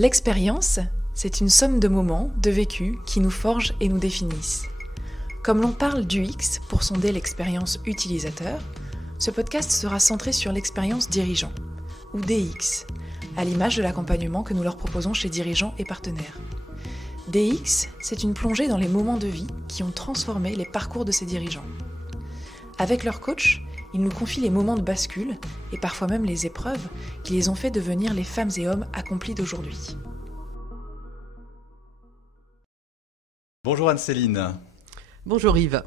L'expérience, c'est une somme de moments, de vécus qui nous forgent et nous définissent. Comme l'on parle d'UX pour sonder l'expérience utilisateur, ce podcast sera centré sur l'expérience dirigeant, ou DX, à l'image de l'accompagnement que nous leur proposons chez dirigeants et partenaires. DX, c'est une plongée dans les moments de vie qui ont transformé les parcours de ces dirigeants. Avec leur coach, ils nous confient les moments de bascule et parfois même les épreuves qui les ont fait devenir les femmes et hommes accomplis d'aujourd'hui. Bonjour Anne-Céline. Bonjour Yves.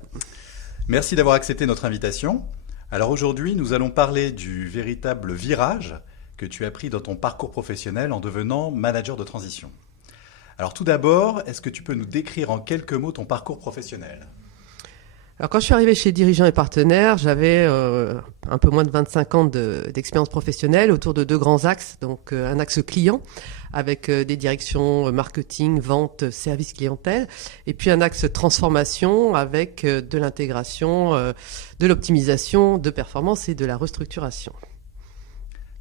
Merci d'avoir accepté notre invitation. Alors aujourd'hui, nous allons parler du véritable virage que tu as pris dans ton parcours professionnel en devenant manager de transition. Alors tout d'abord, est-ce que tu peux nous décrire en quelques mots ton parcours professionnel ? Alors quand je suis arrivée chez Dirigeants et Partenaires, j'avais un peu moins de 25 ans d'expérience professionnelle autour de deux grands axes. Donc un axe client avec des directions marketing, vente, service clientèle. Et puis un axe transformation avec de l'intégration, de l'optimisation, de performance et de la restructuration.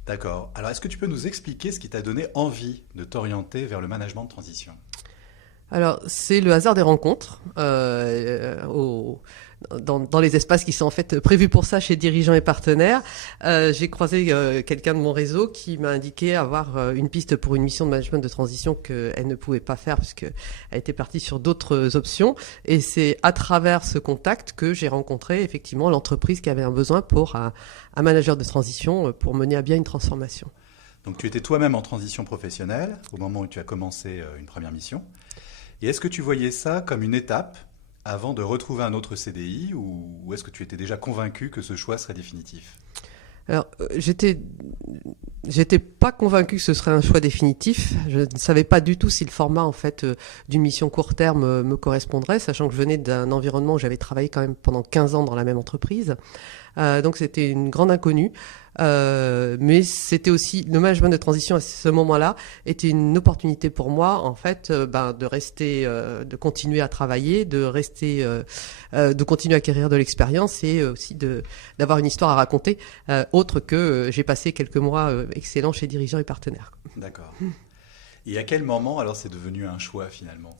D'accord. Alors est-ce que tu peux nous expliquer ce qui t'a donné envie de t'orienter vers le management de transition ? Alors, c'est le hasard des rencontres dans les espaces qui sont en fait prévus pour ça chez Dirigeants et Partenaires. J'ai croisé quelqu'un de mon réseau qui m'a indiqué avoir une piste pour une mission de management de transition qu'elle ne pouvait pas faire puisqu'elle était partie sur d'autres options. Et c'est à travers ce contact que j'ai rencontré effectivement l'entreprise qui avait un besoin pour un manager de transition pour mener à bien une transformation. Donc tu étais toi-même en transition professionnelle au moment où tu as commencé une première mission. Et est-ce que tu voyais ça comme une étape avant de retrouver un autre CDI ou est-ce que tu étais déjà convaincu que ce choix serait définitif ? Alors, j'étais pas convaincu que ce serait un choix définitif. Je ne savais pas du tout si le format en fait d'une mission court terme me correspondrait, sachant que je venais d'un environnement où j'avais travaillé quand même pendant 15 ans dans la même entreprise. Donc c'était une grande inconnue. Mais c'était aussi le management de transition à ce moment-là était une opportunité pour moi en fait de rester, de continuer à travailler, de continuer à acquérir de l'expérience et aussi d'avoir une histoire à raconter autre que j'ai passé quelques mois excellents chez Dirigeants et Partenaires. D'accord. Et à quel moment alors c'est devenu un choix finalement ?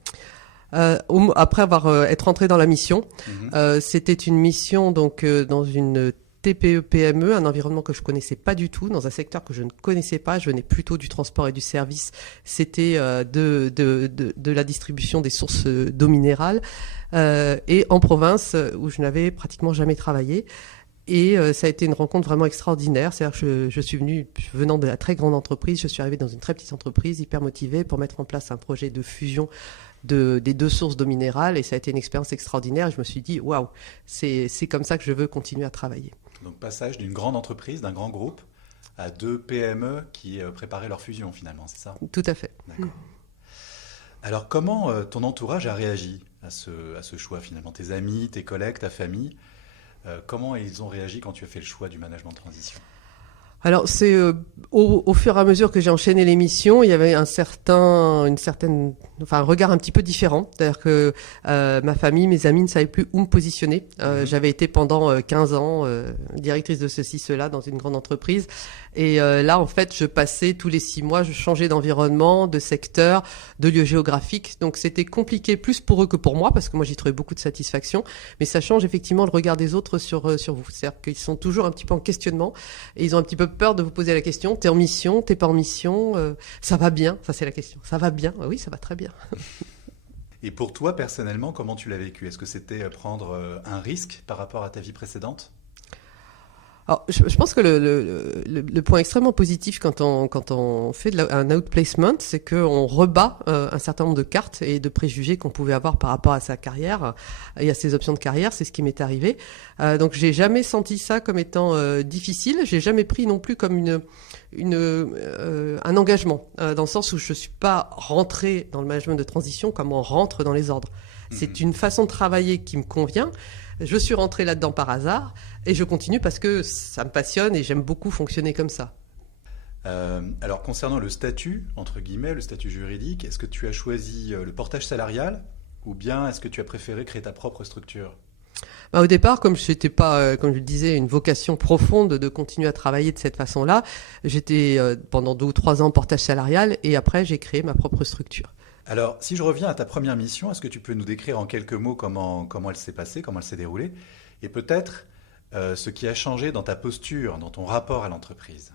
Après être entré dans la mission, c'était une mission donc dans une TPE-PME, un environnement que je connaissais pas du tout, dans un secteur que je ne connaissais pas. Je venais plutôt du transport et du service. C'était de la distribution des sources d'eau minérale et en province où je n'avais pratiquement jamais travaillé. Et ça a été une rencontre vraiment extraordinaire. C'est-à-dire que je suis venant de la très grande entreprise, je suis arrivée dans une très petite entreprise, hyper motivée pour mettre en place un projet de fusion des deux sources d'eau minérale. Et ça a été une expérience extraordinaire. Et je me suis dit, waouh, c'est comme ça que je veux continuer à travailler. Donc passage d'une grande entreprise, d'un grand groupe, à deux PME qui préparaient leur fusion finalement, c'est ça ? Tout à fait. D'accord. Alors comment ton entourage a réagi à ce choix finalement ? Tes amis, tes collègues, ta famille, comment ils ont réagi quand tu as fait le choix du management de transition ? Alors c'est au fur et à mesure que j'ai enchaîné l'émission, il y avait un regard un petit peu différent. C'est-à-dire que ma famille, mes amis ne savaient plus où me positionner. J'avais été pendant 15 ans directrice de ceci, cela dans une grande entreprise. Et là, en fait, je passais tous les 6 mois, je changeais d'environnement, de secteur, de lieu géographique. Donc c'était compliqué plus pour eux que pour moi parce que moi j'y trouvais beaucoup de satisfaction. Mais ça change effectivement le regard des autres sur vous. C'est-à-dire qu'ils sont toujours un petit peu en questionnement et ils ont un petit peu peur de vous poser la question, t'es en mission, t'es pas en mission, ça va bien, ça c'est la question, ça va bien, oui ça va très bien. Et pour toi personnellement, comment tu l'as vécu ? Est-ce que c'était prendre un risque par rapport à ta vie précédente ? Alors, je pense que le point extrêmement positif quand on fait un outplacement, c'est qu'on rebat un certain nombre de cartes et de préjugés qu'on pouvait avoir par rapport à sa carrière et à ses options de carrière. C'est ce qui m'est arrivé. Donc, j'ai jamais senti ça comme étant difficile. J'ai jamais pris non plus comme un engagement, dans le sens où je suis pas rentrée dans le management de transition comme on rentre dans les ordres. C'est une façon de travailler qui me convient. Je suis rentrée là-dedans par hasard et je continue parce que ça me passionne et j'aime beaucoup fonctionner comme ça. Alors concernant le statut, entre guillemets, le statut juridique, est-ce que tu as choisi le portage salarial ou bien est-ce que tu as préféré créer ta propre structure ? Au départ, comme je n'étais pas, comme je le disais, une vocation profonde de continuer à travailler de cette façon-là, j'étais pendant 2 ou 3 ans en portage salarial et après j'ai créé ma propre structure. Alors, si je reviens à ta première mission, est-ce que tu peux nous décrire en quelques mots comment elle s'est passée, comment elle s'est déroulée, et peut-être ce qui a changé dans ta posture, dans ton rapport à l'entreprise?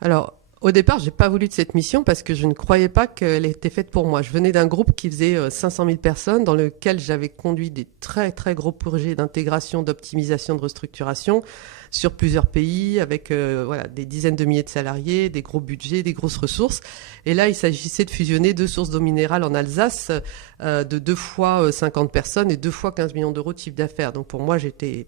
Alors, au départ, j'ai pas voulu de cette mission parce que je ne croyais pas qu'elle était faite pour moi. Je venais d'un groupe qui faisait 500 000 personnes, dans lequel j'avais conduit des très très gros projets d'intégration, d'optimisation, de restructuration sur plusieurs pays, avec des dizaines de milliers de salariés, des gros budgets, des grosses ressources. Et là, il s'agissait de fusionner 2 sources d'eau minérale en Alsace, de 2 fois 50 personnes et 2 fois 15 millions d'euros de chiffre d'affaires. Donc pour moi, j'étais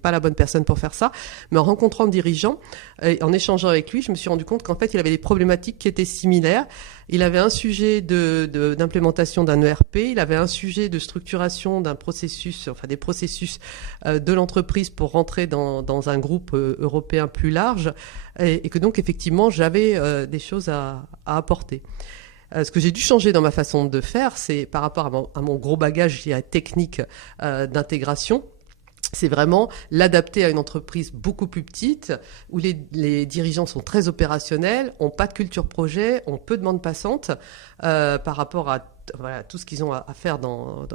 pas la bonne personne pour faire ça. Mais en rencontrant le dirigeant, et en échangeant avec lui, je me suis rendu compte qu'en fait, il avait des problématiques qui étaient similaires. Il avait un sujet d'implémentation d'un ERP, il avait un sujet de structuration d'un processus, des processus de l'entreprise pour rentrer dans un groupe européen plus large, et que donc effectivement j'avais des choses à apporter. Ce que j'ai dû changer dans ma façon de faire, c'est par rapport à mon gros bagage, je dirais, technique d'intégration. C'est vraiment l'adapter à une entreprise beaucoup plus petite, où les dirigeants sont très opérationnels, ont pas de culture projet, ont peu de bande passante par rapport à tout ce qu'ils ont à faire dans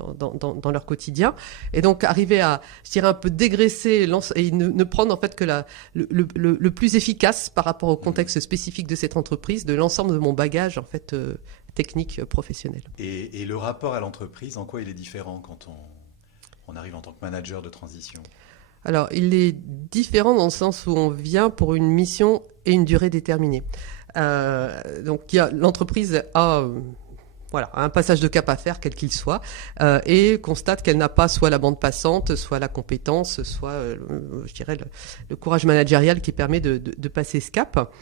leur quotidien. Et donc arriver à, je dirais, un peu dégraisser et ne prendre en fait que le plus efficace par rapport au contexte spécifique de cette entreprise, de l'ensemble de mon bagage en fait technique professionnel. Et le rapport à l'entreprise, en quoi il est différent quand on arrive en tant que manager de transition? Alors, il est différent dans le sens où on vient pour une mission et une durée déterminée. Donc, l'entreprise a un passage de cap à faire, quel qu'il soit, et constate qu'elle n'a pas soit la bande passante, soit la compétence, soit, je dirais, le courage managérial qui permet de passer ce cap.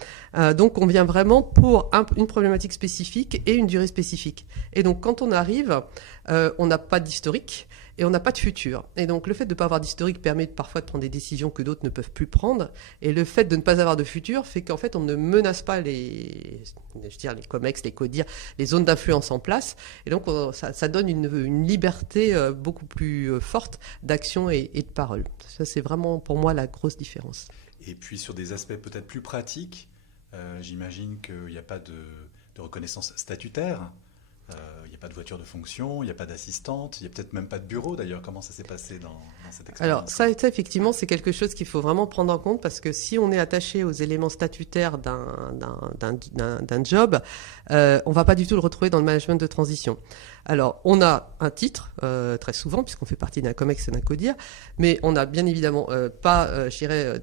Donc, on vient vraiment pour une problématique spécifique et une durée spécifique. Et donc, quand on arrive, on n'a pas d'historique. Et on n'a pas de futur. Et donc, le fait de ne pas avoir d'historique permet parfois de prendre des décisions que d'autres ne peuvent plus prendre. Et le fait de ne pas avoir de futur fait qu'en fait, on ne menace pas les COMEX, les CODIR, les zones d'influence en place. Et donc, ça donne une liberté beaucoup plus forte d'action et de parole. Ça, c'est vraiment pour moi la grosse différence. Et puis, sur des aspects peut-être plus pratiques, j'imagine qu'il n'y a pas de reconnaissance statutaire. Il n'y a pas de voiture de fonction, il n'y a pas d'assistante, il n'y a peut-être même pas de bureau d'ailleurs. Comment ça s'est passé dans cette expérience? Alors ça, effectivement, c'est quelque chose qu'il faut vraiment prendre en compte parce que si on est attaché aux éléments statutaires d'un job, on ne va pas du tout le retrouver dans le management de transition. Alors, on a un titre, très souvent, puisqu'on fait partie d'un COMEX et d'un CODIR, mais on n'a bien évidemment pas,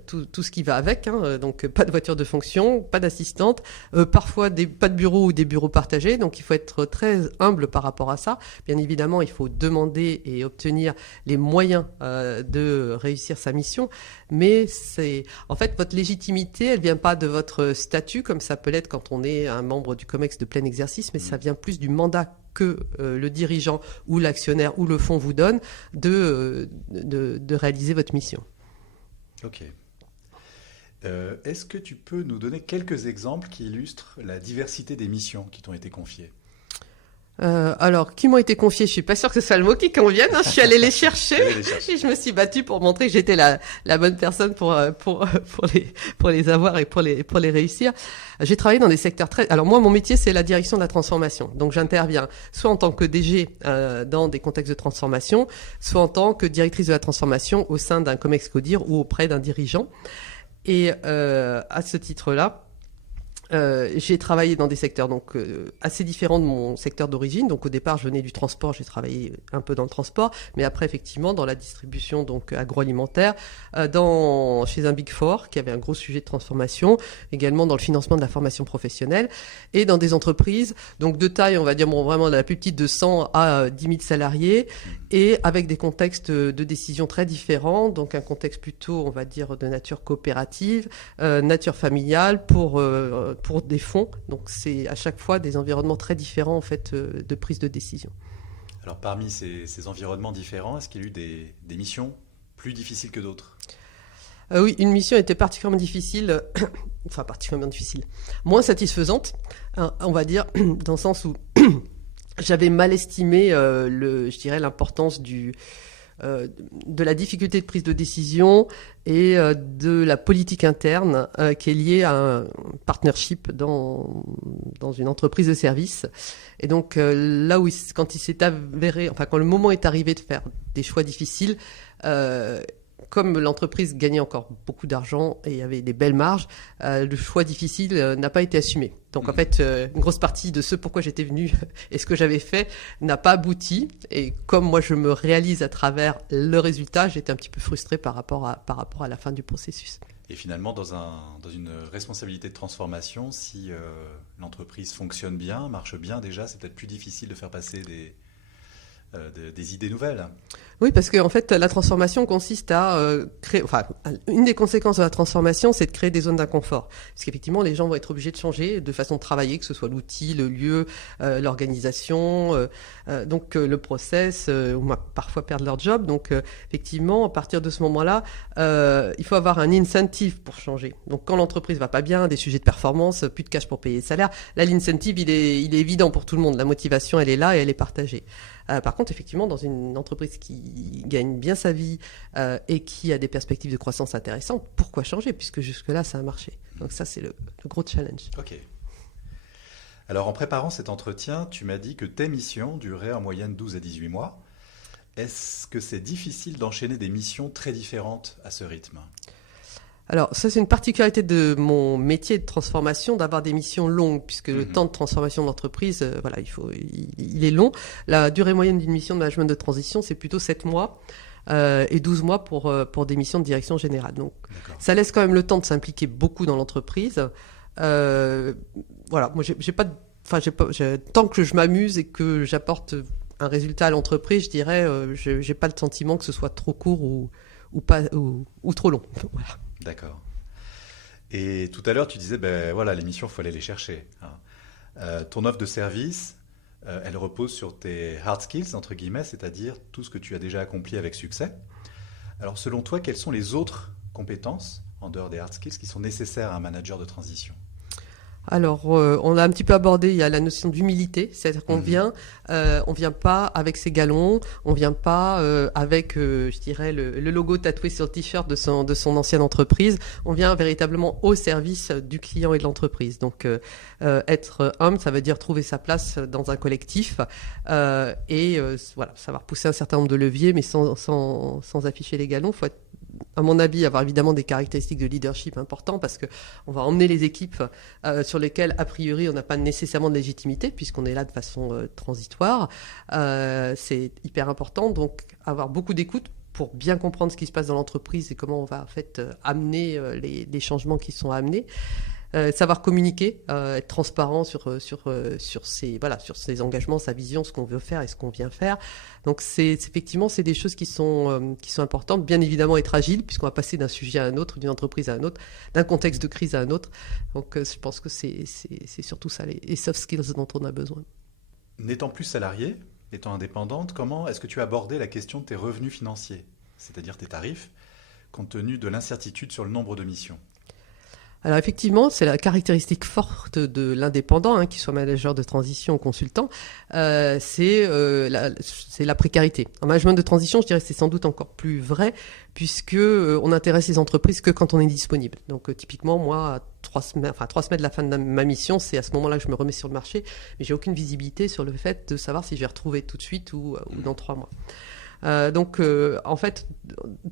tout ce qui va avec, donc pas de voiture de fonction, pas d'assistante, parfois pas de bureau ou des bureaux partagés, donc il faut être très humble par rapport à ça. Bien évidemment, il faut demander et obtenir les moyens de réussir sa mission, mais en fait, votre légitimité, elle vient pas de votre statut, comme ça peut l'être quand on est un membre du COMEX de plein exercice, mais ça vient plus du mandat que le dirigeant ou l'actionnaire ou le fonds vous donne de réaliser votre mission. Ok. Est-ce que tu peux nous donner quelques exemples qui illustrent la diversité des missions qui t'ont été confiées? Alors, qui m'ont été confiés, je suis pas sûre que ce soit le mot qui convienne. Je suis allée les chercher et je me suis battue pour montrer que j'étais la bonne personne pour les avoir et pour les réussir. J'ai travaillé dans des secteurs Alors moi, mon métier, c'est la direction de la transformation. Donc j'interviens soit en tant que DG dans des contextes de transformation, soit en tant que directrice de la transformation au sein d'un COMEX CODIR ou auprès d'un dirigeant. Et à ce titre-là, j'ai travaillé dans des secteurs donc assez différents de mon secteur d'origine. Donc au départ, je venais du transport, j'ai travaillé un peu dans le transport, mais après effectivement dans la distribution donc agroalimentaire, chez un Big Four qui avait un gros sujet de transformation, également dans le financement de la formation professionnelle et dans des entreprises donc de taille, on va dire vraiment de la plus petite de 100 à 10 000 salariés et avec des contextes de décision très différents. Donc un contexte plutôt, on va dire, de nature coopérative, nature familiale pour des fonds. Donc c'est à chaque fois des environnements très différents en fait de prise de décision. Alors parmi ces environnements différents, est-ce qu'il y a eu des missions plus difficiles que d'autres? Oui, une mission était particulièrement difficile, moins satisfaisante, on va dire, dans le sens où j'avais mal estimé je dirais l'importance de la difficulté de prise de décision et de la politique interne qui est liée à un partnership dans une entreprise de service. Et donc là où quand il s'est avéré, enfin quand le moment est arrivé de faire des choix difficiles, comme l'entreprise gagnait encore beaucoup d'argent et avait des belles marges, le choix difficile n'a pas été assumé. Donc en fait, une grosse partie de ce pourquoi j'étais venue et ce que j'avais fait n'a pas abouti. Et comme moi je me réalise à travers le résultat, j'étais un petit peu frustrée par rapport à la fin du processus. Et finalement, dans une responsabilité de transformation, si l'entreprise fonctionne bien, marche bien déjà, c'est peut-être plus difficile de faire passer des idées nouvelles. Oui, parce que en fait, la transformation consiste à créer. Enfin, une des conséquences de la transformation, c'est de créer des zones d'inconfort. Parce qu'effectivement, les gens vont être obligés de changer de façon de travailler, que ce soit l'outil, le lieu, l'organisation, donc le process, ou parfois perdre leur job. Donc, effectivement, à partir de ce moment-là, il faut avoir un incentive pour changer. Donc, quand l'entreprise va pas bien, des sujets de performance, plus de cash pour payer les salaires, là, l'incentive, il est évident pour tout le monde. La motivation, elle est là et elle est partagée. Par contre, effectivement, dans une entreprise qui gagne bien sa vie et qui a des perspectives de croissance intéressantes, pourquoi changer puisque jusque-là, ça a marché. Donc ça, c'est le gros challenge. Ok. Alors, en préparant cet entretien, tu m'as dit que tes missions duraient en moyenne 12 à 18 mois. Est-ce que c'est difficile d'enchaîner des missions très différentes à ce rythme ? Alors, ça, c'est une particularité de mon métier de transformation, d'avoir des missions longues, puisque le temps de transformation de l'entreprise, voilà, il est long. La durée moyenne d'une mission de management de transition, c'est plutôt 7 mois et 12 mois pour des missions de direction générale. Donc, ça laisse quand même le temps de s'impliquer beaucoup dans l'entreprise. Voilà, moi, tant que je m'amuse et que j'apporte un résultat à l'entreprise, je dirais, j'ai pas le sentiment que ce soit trop court ou trop long. Voilà. D'accord. Et tout à l'heure, tu disais, les missions, il faut aller les chercher. Ton offre de service, elle repose sur tes hard skills, entre guillemets, c'est-à-dire tout ce que tu as déjà accompli avec succès. Alors, selon toi, quelles sont les autres compétences, en dehors des hard skills, qui sont nécessaires à un manager de transition ? Alors, on l'a un petit peu abordé, il y a la notion d'humilité, c'est-à-dire qu'on vient pas avec ses galons, on vient pas avec, je dirais, le logo tatoué sur le t-shirt de son ancienne entreprise, on vient véritablement au service du client et de l'entreprise. Donc, être humble, ça veut dire trouver sa place dans un collectif et voilà, savoir pousser un certain nombre de leviers, mais sans afficher les galons. Faut être, à mon avis, avoir évidemment des caractéristiques de leadership importantes parce que on va emmener les équipes sur lesquelles, a priori, on n'a pas nécessairement de légitimité puisqu'on est là de façon transitoire. C'est hyper important, donc avoir beaucoup d'écoute pour bien comprendre ce qui se passe dans l'entreprise et comment on va en fait amener les changements qui sont amenés. Savoir communiquer, être transparent sur ses engagements, sa vision, ce qu'on veut faire et ce qu'on vient faire. Donc effectivement c'est des choses qui sont importantes. Bien évidemment être agile puisqu'on va passer d'un sujet à un autre, d'une entreprise à un autre, d'un contexte de crise à un autre. Donc je pense que c'est surtout ça les soft skills dont on a besoin. N'étant plus salariée, étant indépendante, comment est-ce que tu as abordé la question de tes revenus financiers, c'est-à-dire tes tarifs, compte tenu de l'incertitude sur le nombre de missions ? Alors effectivement, c'est la caractéristique forte de l'indépendant, qu'il soit manager de transition ou consultant, c'est la précarité. En management de transition, je dirais que c'est sans doute encore plus vrai puisque on intéresse les entreprises que quand on est disponible. Donc typiquement, moi, à 3 semaines de la fin de ma mission, c'est à ce moment-là que je me remets sur le marché, mais j'ai aucune visibilité sur le fait de savoir si je vais retrouver tout de suite ou dans 3 mois. Donc, en fait,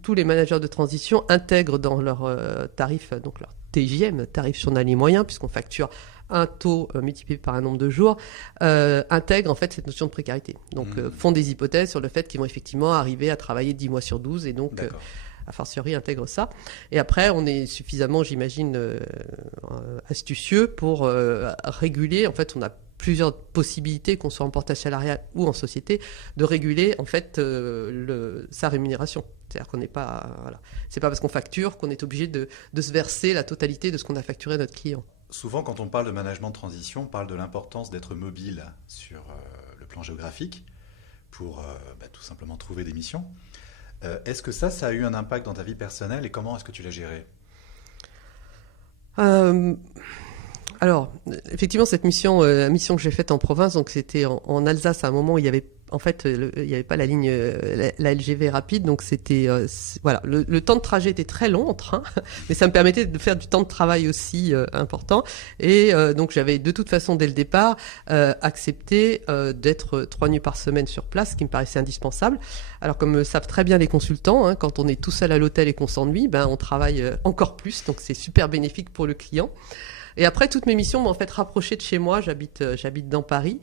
tous les managers de transition intègrent dans leurs tarifs, donc leur TJM, tarif journalier moyen, puisqu'on facture un taux multiplié par un nombre de jours, intègrent en fait cette notion de précarité. Donc, font des hypothèses sur le fait qu'ils vont effectivement arriver à travailler 10 mois sur 12 et donc, a fortiori, intègrent ça. Et après, on est suffisamment, j'imagine, astucieux pour réguler. En fait, on a plusieurs possibilités, qu'on soit en portage salarial ou en société, de réguler en fait sa rémunération. C'est-à-dire qu'on n'est pas, c'est pas parce qu'on facture qu'on est obligé de se verser la totalité de ce qu'on a facturé à notre client. Souvent, quand on parle de management de transition, on parle de l'importance d'être mobile sur le plan géographique pour tout simplement trouver des missions. Est-ce que ça a eu un impact dans ta vie personnelle et comment est-ce que tu l'as géré ? Alors, effectivement, cette mission, la mission que j'ai faite en province, donc c'était en Alsace à un moment où il y avait en fait, il n'y avait pas la ligne, la LGV rapide, donc c'était, voilà, le temps de trajet était très long en train, mais ça me permettait de faire du temps de travail aussi important. Et donc j'avais de toute façon dès le départ accepté d'être 3 nuits par semaine sur place, ce qui me paraissait indispensable. Alors comme le savent très bien les consultants, hein, quand on est tout seul à l'hôtel et qu'on s'ennuie, on travaille encore plus, donc c'est super bénéfique pour le client. Et après, toutes mes missions m'ont en fait rapproché de chez moi. J'habite dans Paris,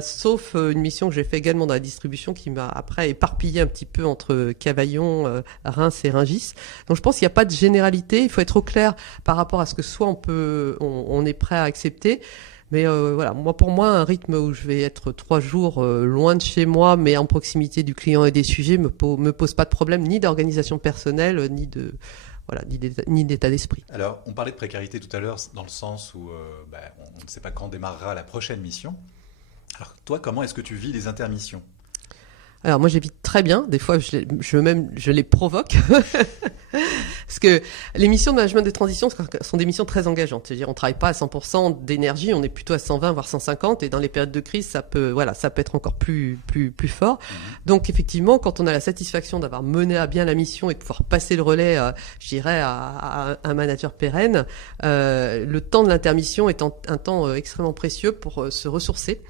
sauf une mission que j'ai fait également dans la distribution qui m'a après éparpillé un petit peu entre Cavaillon, Reims et Rungis. Donc je pense qu'il n'y a pas de généralité. Il faut être au clair par rapport à ce que soit on est prêt à accepter. Mais voilà, pour moi, un rythme où je vais être 3 jours loin de chez moi, mais en proximité du client et des sujets, me pose pas de problème ni d'organisation personnelle, ni d'état d'esprit. Alors, on parlait de précarité tout à l'heure, dans le sens où on ne sait pas quand démarrera la prochaine mission. Alors, toi, comment est-ce que tu vis les intermissions ? Alors moi j'évite très bien, des fois je les provoque, parce que les missions de management de transition sont des missions très engageantes, c'est-à-dire on travaille pas à 100% d'énergie, on est plutôt à 120 voire 150, et dans les périodes de crise ça peut être encore plus fort. Donc effectivement quand on a la satisfaction d'avoir mené à bien la mission et de pouvoir passer le relais, je dirais à un manager pérenne, le temps de l'intermission est un temps extrêmement précieux pour se ressourcer.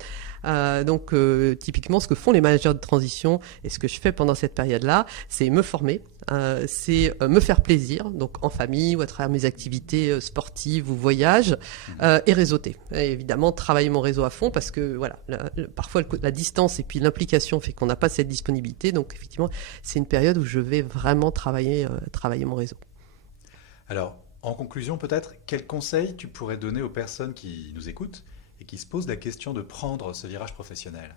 Donc typiquement ce que font les managers de transition et ce que je fais pendant cette période-là, c'est me former, c'est me faire plaisir, donc en famille ou à travers mes activités sportives ou voyages, et réseauter. Et évidemment travailler mon réseau à fond parce que voilà, parfois la distance et puis l'implication fait qu'on n'a pas cette disponibilité. Donc effectivement c'est une période où je vais vraiment travailler mon réseau. Alors en conclusion peut-être, quels conseils tu pourrais donner aux personnes qui nous écoutent et qui se posent la question de prendre ce virage professionnel ?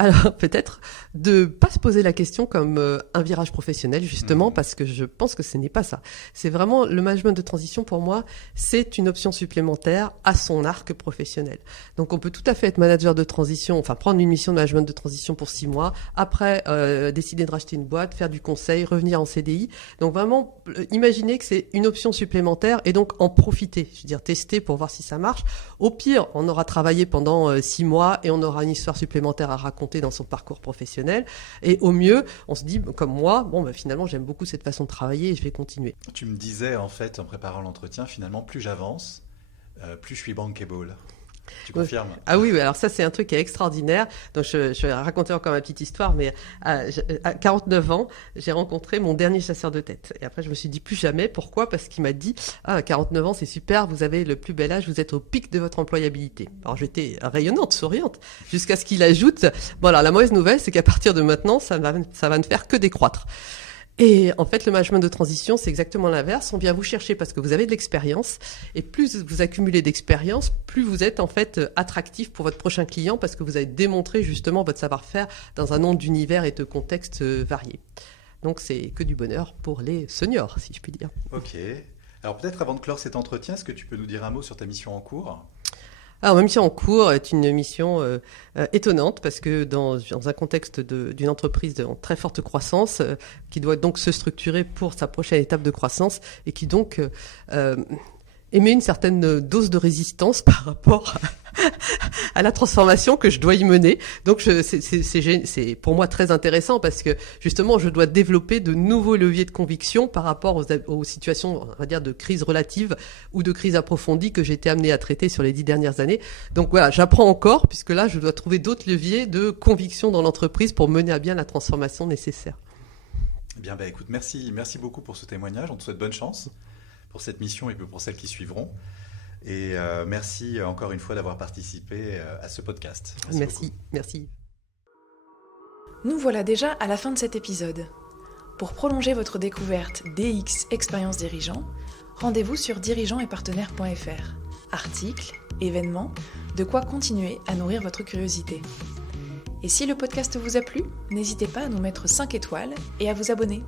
Alors peut-être de pas se poser la question comme un virage professionnel justement parce que je pense que ce n'est pas ça. C'est vraiment le management de transition pour moi, c'est une option supplémentaire à son arc professionnel. Donc on peut tout à fait être manager de transition, enfin prendre une mission de management de transition pour 6 mois, après décider de racheter une boîte, faire du conseil, revenir en CDI. Donc vraiment imaginez que c'est une option supplémentaire et donc en profiter, je veux dire tester pour voir si ça marche. Au pire, on aura travaillé pendant 6 mois et on aura une histoire supplémentaire à raconter dans son parcours professionnel, et au mieux on se dit comme moi, finalement j'aime beaucoup cette façon de travailler et je vais continuer. Tu me disais en fait en préparant l'entretien, finalement plus j'avance, plus je suis bankable. Tu confirmes ? Ah oui, alors ça c'est un truc qui est extraordinaire. Donc je vais raconter encore ma petite histoire, mais à 49 ans, j'ai rencontré mon dernier chasseur de tête. Et après je me suis dit plus jamais. Pourquoi ? Parce qu'il m'a dit à 49 ans c'est super, vous avez le plus bel âge, vous êtes au pic de votre employabilité. Alors j'étais rayonnante, souriante, jusqu'à ce qu'il ajoute alors la mauvaise nouvelle c'est qu'à partir de maintenant ça va ne faire que décroître. Et en fait, le management de transition, c'est exactement l'inverse. On vient vous chercher parce que vous avez de l'expérience. Et plus vous accumulez d'expérience, plus vous êtes en fait attractif pour votre prochain client parce que vous avez démontré justement votre savoir-faire dans un nombre d'univers et de contextes variés. Donc, c'est que du bonheur pour les seniors, si je puis dire. Ok. Alors peut-être avant de clore cet entretien, est-ce que tu peux nous dire un mot sur ta mission en cours ? Alors, ma mission en cours est une mission étonnante parce que dans un contexte d'une entreprise en très forte croissance qui doit donc se structurer pour sa prochaine étape de croissance et qui donc émet une certaine dose de résistance par rapport à la transformation que je dois y mener. Donc c'est pour moi très intéressant parce que justement je dois développer de nouveaux leviers de conviction par rapport aux situations, on va dire, de crise relative ou de crise approfondie que j'ai été amené à traiter sur les 10 dernières années. Donc voilà, j'apprends encore puisque là je dois trouver d'autres leviers de conviction dans l'entreprise pour mener à bien la transformation nécessaire. Eh bien, écoute, merci beaucoup pour ce témoignage. On te souhaite bonne chance pour cette mission et pour celles qui suivront. Et merci encore une fois d'avoir participé à ce podcast. Merci. Nous voilà déjà à la fin de cet épisode. Pour prolonger votre découverte DX Expérience Dirigeant, rendez-vous sur dirigeantsetpartenaires.fr. Articles, événements, de quoi continuer à nourrir votre curiosité. Et si le podcast vous a plu, n'hésitez pas à nous mettre 5 étoiles et à vous abonner.